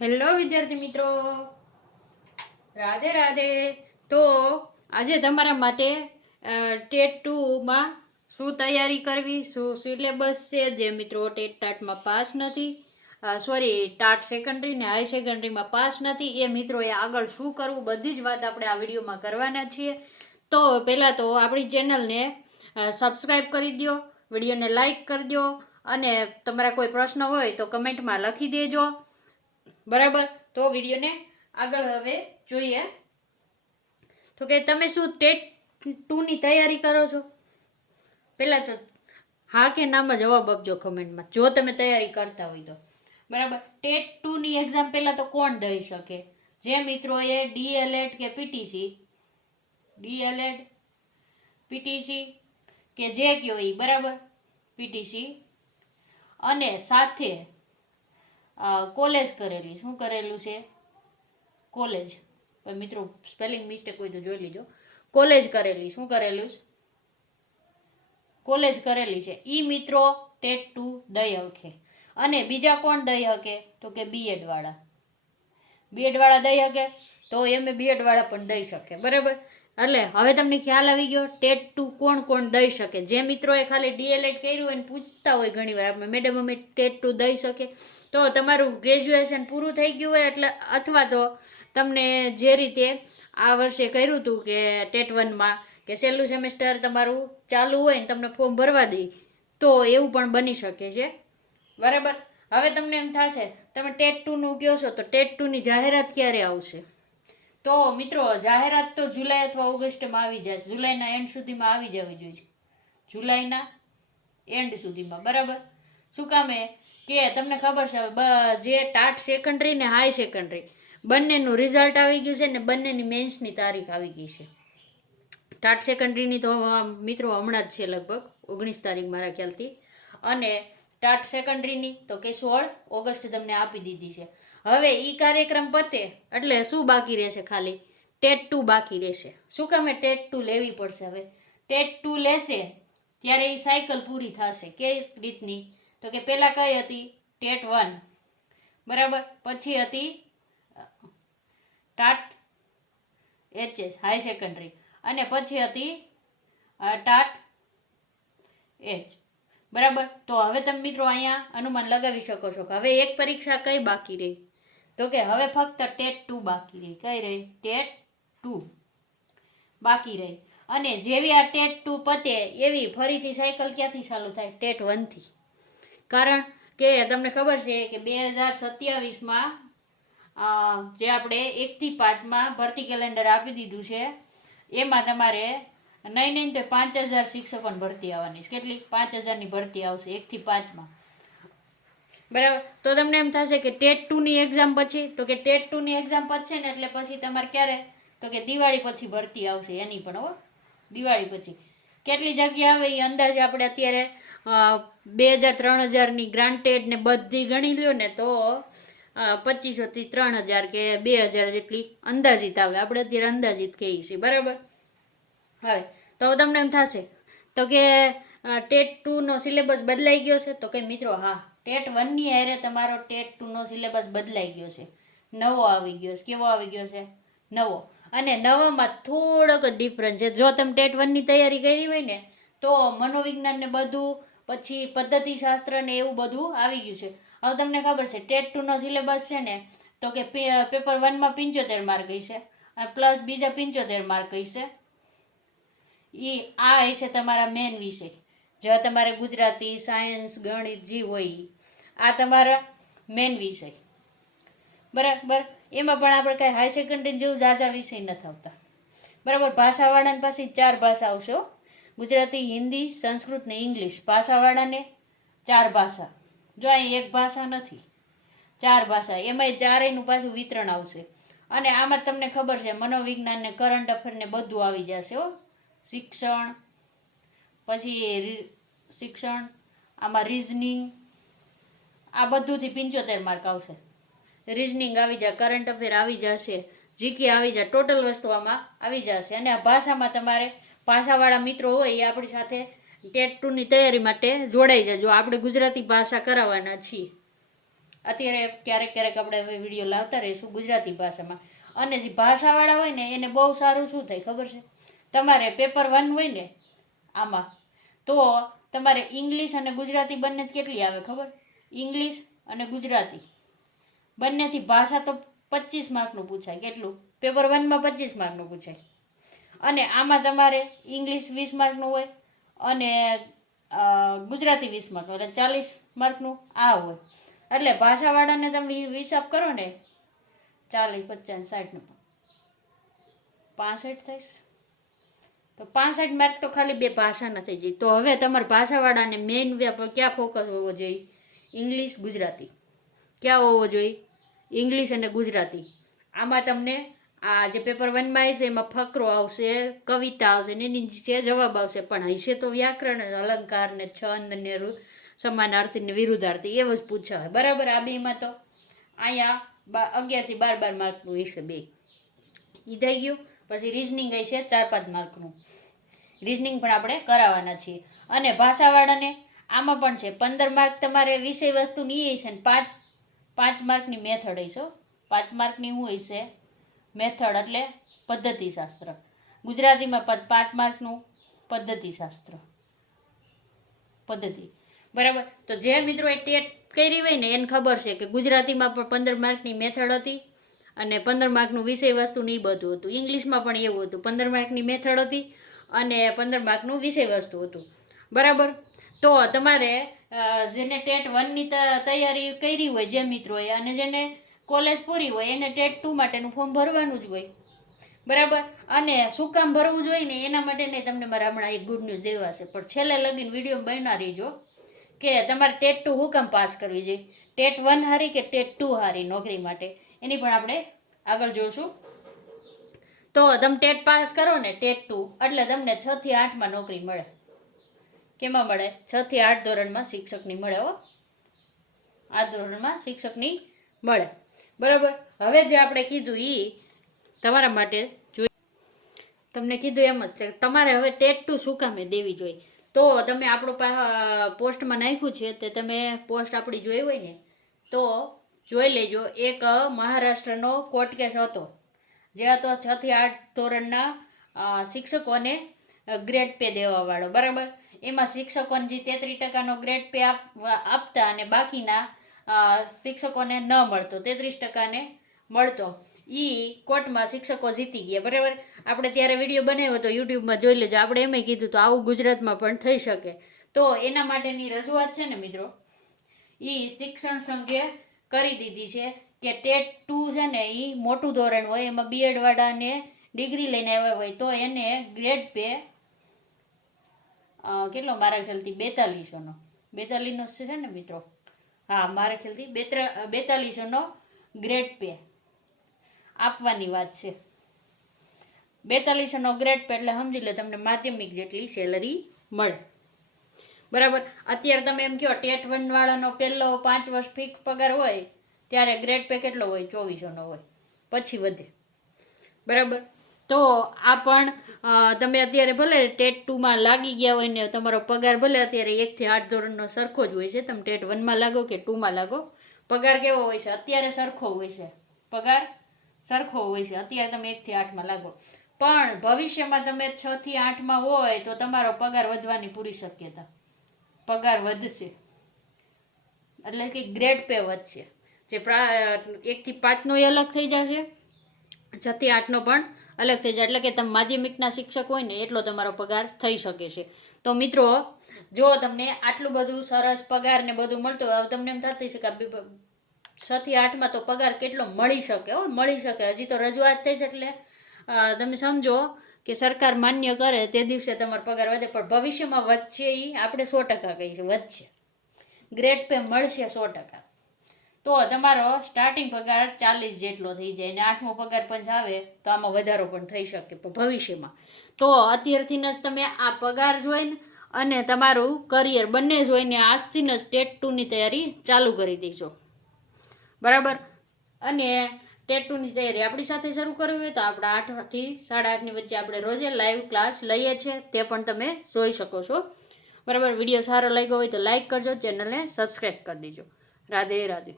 Hello વિદ્યાર્થી મિત્રો, રાધે રાધે. તો આજે તમારા માટે ટેટ ટુમાં શું તૈયારી કરવી, શું સિલેબસ છે જે મિત્રો ટેટ ટાટમાં પાસ નથી, ટાટ સેકન્ડરી ને હાઈ સેકન્ડરીમાં પાસ નથી, એ મિત્રોએ આગળ શું કરવું, બધી જ વાત આપણે આ વિડીયોમાં કરવાના છીએ. તો પહેલાં તો આપણી ચેનલને સબસ્ક્રાઈબ કરી દો, વિડીયોને લાઈક કરી દો અને તમારા કોઈ પ્રશ્ન હોય તો કમેન્ટમાં લખી દેજો. બરાબર. તો વિડીયોને આગળ હવે જોઈએ. તો કે તમે શું ટેટ ટુની તૈયારી કરો છો? પહેલાં તો હા કે નામાં જવાબ આપજો કમેન્ટમાં, જો તમે તૈયારી કરતા હોય તો. બરાબર. ટેટ ટુની એક્ઝામ પહેલાં તો કોણ દઈ શકે? જે મિત્રોએ ડીએલએડ કે પીટીસી, ડીએલએડ પીટીસી કે જે કયો એ, બરાબર, પીટીસી અને સાથે કોલેજ કરેલી. શું કરેલું છે? કોલેજ. મિત્રો સ્પેલિંગ મિસ્ટેક હોય તો જોઈ લીજો. કોલેજ કરેલી. શું કરેલું છે? કોલેજ કરેલી છે. ઈ મિત્રો ટેટ ટુ દઈ શકે. અને બીજા કોણ દઈ શકે? તો કે બીએડ વાળા. બીએડ વાળા દઈ શકે તો એમ બીએડ વાળા પણ દઈ શકે. બરાબર. એટલે હવે તમને ખ્યાલ આવી ગયો ટેટ ટુ કોણ કોણ દઈ શકે. જે મિત્રોએ ખાલી ડીએલએડ કર્યું હોય ને પૂછતા હોય ઘણી વાર, મેડમ અમે ટેટ ટુ દઈ શકે, તો તમારું ગ્રેજ્યુએશન પૂરું થઈ ગયું હોય એટલે, અથવા તો તમને જે રીતે આ વર્ષે કર્યું હતું કે ટેટ વનમાં કે છેલ્લું સેમેસ્ટર તમારું ચાલુ હોય ને તમને ફોર્મ ભરવા દે, તો એવું પણ બની શકે છે. બરાબર. હવે તમને એમ થશે તમે ટેટ ટુનું કહો છો તો ટેટ ટુની જાહેરાત ક્યારે આવશે? તો મિત્રો જાહેરાત તો જુલાઈ અથવા ઓગસ્ટમાં આવી જશે. જુલાઈના એન્ડ સુધીમાં આવી જવી જોઈએ. જુલાઈના એન્ડ સુધીમાં. બરાબર. શું કામે કે તમને ખબર છે જે ટાટ સેકન્ડરી ને હાઈ સેકન્ડરી બંનેનું રિઝલ્ટ આવી ગયું છે ને બંનેની મેન્સની તારીખ આવી ગઈ છે. ટાટ સેકન્ડરીની તો મિત્રો હમણાં જ છે, લગભગ 19 તારીખ મારા ખ્યાલથી, અને ટાટ સેકન્ડરીની તો કે 16 ઓગસ્ટ તમને આપી દીધી છે. હવે ઈ કાર્યક્રમ પતે એટલે શું બાકી રહેશે? ખાલી ટેટ ટુ બાકી રહેશે. શું કામે ટેટ ટુ લેવી પડશે? હવે ટેટ ટુ લેશે ત્યારે એ સાયકલ પૂરી થશે. કઈ રીતની? તો કે પહેલાં કઈ હતી? TET one. બરાબર. પછી હતી ટાટ એચએસ હાઈ સેકન્ડરી, અને પછી હતી ટાટ એચ. બરાબર. તો હવે તમે મિત્રો અહીંયા અનુમાન લગાવી શકો છો કે હવે એક પરીક્ષા કઈ બાકી રહી? તો કે હવે ફક્ત ટેટ ટુ બાકી રહી. કઈ રહી? ટેટ ટુ બાકી રહી. અને જેવી આ ટેટ ટુ પતે એવી ફરીથી સાયકલ ક્યાંથી ચાલુ થાય? ટેટ વનથી. કારણ કે તમને ખબર છે કે 2027માં જે આપણે 1 થી 5માં ભરતી કેલેન્ડર આપી દીધું છે, એમાં તમારે નહીં તો 5000 શિક્ષકોની ભરતી આવવાની છે. કેટલી? 5000ની ભરતી આવશે 1 થી 5માં. બરાબર. તો તમને એમ થશે કે ટેટ ટુની એક્ઝામ પછી, તો કે ટેટ ટુની એક્ઝામ પતશે ને એટલે પછી તમારે ક્યારે? તો કે દિવાળી પછી ભરતી આવશે. એની પણ હો, દિવાળી પછી. કેટલી જગ્યા આવે એ અંદાજે આપણે અત્યારે 2000-3000ની ગ્રાન્ટેડ ને બધી ગણી લ્યો ને તો 2500 થી 3000 કે 2000 જેટલી અંદાજિત આવે. આપણે અત્યારે અંદાજિત કહીએ છીએ. બરાબર. હવે તો તમને એમ થશે તો કે ટેટ ટુનો સિલેબસ બદલાઈ ગયો છે? તો કે મિત્રો હા, ટેટ વનની હારે તમારો ટેટ ટુનો સિલેબસ બદલાઈ ગયો છે, નવો આવી ગયો છે. કેવો આવી ગયો છે? નવો. અને નવામાં થોડોક જ ડિફરન્સ છે. જો તમે ટેટ વનની તૈયારી કરી હોય ને તો મનોવિજ્ઞાન ને બધું, પછી પદ્ધતિશાસ્ત્ર ને એવું બધું આવી ગયું છે. હવે તમને ખબર છે ટેટ ટુનો સિલેબસ છે ને, તો કે પેપર વનમાં 75 માર્ક હશે, પ્લસ બીજા 75 માર્ક હશે. આ હશે તમારા મેન વિષય. જો તમારે ગુજરાતી, સાયન્સ, ગણિત જે હોય આ તમારા મેન વિષય. બરાબર. એમાં પણ આપણે કાંઈ હાઈ સેકન્ડરી જેવું ઝાઝા વિષય નથી આવતા. બરાબર. ભાષાવાળાને પાછી 4 ભાષા આવશે. ગુજરાતી, હિન્દી, સંસ્કૃત ને ઇંગ્લિશ. ભાષાવાળાને 4 ભાષા. જો અહીં એક ભાષા નથી, 4 ભાષા. એમાંય ચારેયનું પાછું વિતરણ આવશે. અને આમાં તમને ખબર છે મનોવિજ્ઞાન ને કરંટ અફેર ને બધું આવી જશે. શિક્ષણ, પછી શિક્ષણ, આમાં રીઝનિંગ, આ બધુંથી 75 માર્ક આવશે. રીઝનિંગ આવી જાય, કરંટ અફેર આવી જશે, જીકે આવી જાય, ટોટલ વસ્તુ આમાં આવી જશે. અને આ ભાષામાં તમારે ભાષાવાળા મિત્રો હોય એ આપણી સાથે ટેટ ટુની તૈયારી માટે જોડાઈ જાય. જો આપણે ગુજરાતી ભાષા કરાવવાના છીએ. અત્યારે ક્યારેક ક્યારેક આપણે હવે વિડીયો લાવતા રહીશું ગુજરાતી ભાષામાં. અને જે ભાષાવાળા હોય ને એને બહુ સારું શું થાય ખબર છે, તમારે પેપર 1 હોય ને આમાં, તો તમારે ઇંગ્લિશ અને ગુજરાતી બંને કેટલી આવે ખબર? ઇંગ્લિશ અને ગુજરાતી બંનેથી ભાષા તો 25 માર્કનું પૂછાય. કેટલું? પેપર 1માં 25 માર્કનું પૂછાય. અને આમાં તમારે ઇંગ્લિશ 20 માર્કનું હોય અને ગુજરાતી 20 માર્કનું, એટલે 40 માર્કનું આ હોય. એટલે ભાષાવાળાને તમે હિસાબ કરો ને, 40 50 60 65 થઈશ, તો 65 માર્ક તો ખાલી 2 ભાષાના થઈ જાય. તો હવે તમારે ભાષાવાળાને મેઇન ક્યાં ફોકસ હોવો જોઈએ? ઇંગ્લિશ ગુજરાતી. ક્યાં હોવો જોઈએ? ઇંગ્લિશ અને ગુજરાતી. આમાં તમને આ જે પેપર 1માં હશે એમાં ફકરો આવશે, કવિતા આવશે ને એની જે જવાબ આવશે, પણ હશે તો વ્યાકરણ, અલંકાર ને છંદ ને સમાનાર્થી ને વિરુદ્ધાર્થી એવું જ પૂછાય. બરાબર? આ બેમાં તો અહીંયા 11 થી 12 માર્કનું હશે બે. એ થઈ ગયું. પછી રીઝનિંગ હશે 4-5 માર્કનું. રીઝનિંગ પણ આપણે કરાવવાના છીએ. અને ભાષાવાળાને આમાં પણ છે 15 માર્ક તમારે વિષય વસ્તુની એ હશે ને 5 માર્કની મેથડ હશે. 5 માર્કની શું હશે? મેથડ એટલે પદ્ધતિશાસ્ત્ર. ગુજરાતીમાં 5 માર્કનું પદ્ધતિશાસ્ત્ર પદ્ધતિ. બરાબર? તો જે મિત્રોએ ટેટ કરી હોય ને એને ખબર છે કે ગુજરાતીમાં પણ 15 માર્કની મેથડ હતી અને 15 માર્કનું વિષય વસ્તુ ને એ બધું હતું. ઇંગ્લિશમાં પણ એવું હતું, 15 માર્કની મેથડ હતી અને 15 માર્કનું વિષય વસ્તુ હતું. બરાબર? તો તમારે જેને ટેટ 1ની તૈયારી કરી હોય જે મિત્રોએ, અને જેને કોલેજ પૂરી હોય એને ટેટ 2 માટેનું ફોર્મ ભરવાનું જ હોય. બરાબર? અને શું કામ ભરવું જોઈએ ને એના માટે નહીં, તમને મારા હમણાં એક ગુડ ન્યૂઝ દેવા છે, પણ છેલ્લે લગીને વિડીયો બના રહીજો કે તમારે ટેટ 2 હું કામ પાસ કરવી જોઈએ. ટેટ 1 હારી કે ટેટ 2 હારી નોકરી માટે, એની પણ આપણે આગળ જોઈશું. તો તમે ટેટ પાસ કરો ને ટેટ 2 એટલે તમને 6 થી 8માં નોકરી મળે. કેમાં મળે? 6 થી 8 ધોરણમાં શિક્ષકની મળે. આ ધોરણમાં શિક્ષકની મળે. બરાબર? હવે જે આપણે કીધું એ તમારા માટે જોઈ, તમને કીધું એમ જ છે તમારે હવે ટેટ 2 શું કામે દેવી જોઈએ. તો તમે આપણું પોસ્ટમાં નાખ્યું છે તે તમે પોસ્ટ આપણી જોઈ હોય ને તો જોઈ લેજો. એક મહારાષ્ટ્રનો કોર્ટ કેસ હતો જે હતો 6 થી 8 ધોરણના શિક્ષકોને ગ્રેડ પે દેવાવાળો. બરાબર? એમાં શિક્ષકોને જે 33% ગ્રેડ પે આપતા અને બાકીના શિક્ષકોને ન મળતો, 33%ને મળતો. કોર્ટમાં શિક્ષકો જીતી ગયા. બરાબર? આપણે ત્યારે વિડીયો બનાવ્યો તો યુટ્યુબમાં જોઈ લેજો. આપણે એમ કીધું તો આવું ગુજરાતમાં પણ થઈ શકે. તો એના માટેની રજૂઆત છે ને મિત્રો, શિક્ષણ સંઘે કરી દીધી છે કે ટેટ 2 છે ને એ મોટું ધોરણ હોય, એમાં બીએડ વાળાને ડિગ્રી લઈને આવ્યા હોય તો એને ગ્રેડ પે કેટલો? મારા ખ્યાલથી 4200 છે ને મિત્રો. હા, મારા ખ્યાલથી 4200 ગ્રેડ પે આપવાની વાત છે. 4200 ગ્રેડ પે એટલે સમજી લો તમને માધ્યમિક જેટલી સેલરી મળે. બરાબર? અત્યારે તમે એમ કહો ટેટ 1 વાળાનો પહેલો 5 વર્ષ ફિક્સ પગાર હોય ત્યારે ગ્રેડ પે કેટલો હોય? 2400 હોય, પછી વધે. બરાબર? તો આ પણ તમે અત્યારે ભલે ટેટ 2માં લાગી ગયા હોય ને તમારો પગાર ભલે અત્યારે 1 થી 8 ધોરણનો સરખો જ હોય છે, તમે ટેટ 1માં લાગો કે 2માં લાગો, પગાર કેવો હોય છે? અત્યારે સરખો હોય છે. પગાર સરખો હોય છે અત્યારે તમે 1 થી 8માં લાગો. પણ ભવિષ્યમાં તમે 6 થી 8માં હોય તો તમારો પગાર વધવાની પૂરી શક્યતા. પગાર વધશે એટલે કે ગ્રેડ પે વધશે. જે 1 થી 5નો અલગ થઈ જશે, 6 થી 8નો પણ અલગ થઈ જાય. એટલે કે તમે માધ્યમિકના શિક્ષક હોય ને એટલો તમારો પગાર થઈ શકે છે. તો મિત્રો જો તમને આટલું બધું સરસ પગાર ને બધું મળતું હોય, તમને એમ થતું છે કે 6 થી 8માં તો પગાર કેટલો મળી શકે. મળી શકે. હજી તો રજૂઆત થઈ છે એટલે તમે સમજો કે સરકાર માન્ય કરે તે દિવસે તમારો પગાર વધે, પણ ભવિષ્યમાં વધશે એ આપણે 100% કહીએ છીએ વધશે. ગ્રેડ પે મળશે 100%. તો તમારો સ્ટાર્ટિંગ પગાર 40 જેટલો થઈ જાય અને 8મો પગાર પણ આવે તો આમાં વધારો પણ થઈ શકે ભવિષ્યમાં. તો અત્યારથી જ તમે આ પગાર જોઈને અને તમારું કરિયર બંને જોઈને આજથી જ ટેટ 2ની તૈયારી ચાલુ કરી દેજો. બરાબર? અને ટેટ 2ની તૈયારી આપણી સાથે શરૂ કરવી હોય તો આપણે 8 થી 8:30ની વચ્ચે આપણે રોજે લાઈવ ક્લાસ લઈએ છીએ, તે પણ તમે જોઈ શકો છો. બરાબર? વિડીયો સારો લાગ્યો હોય તો લાઈક કરજો, ચેનલને સબસ્ક્રાઈબ કરી દેજો. રાધે રાધે.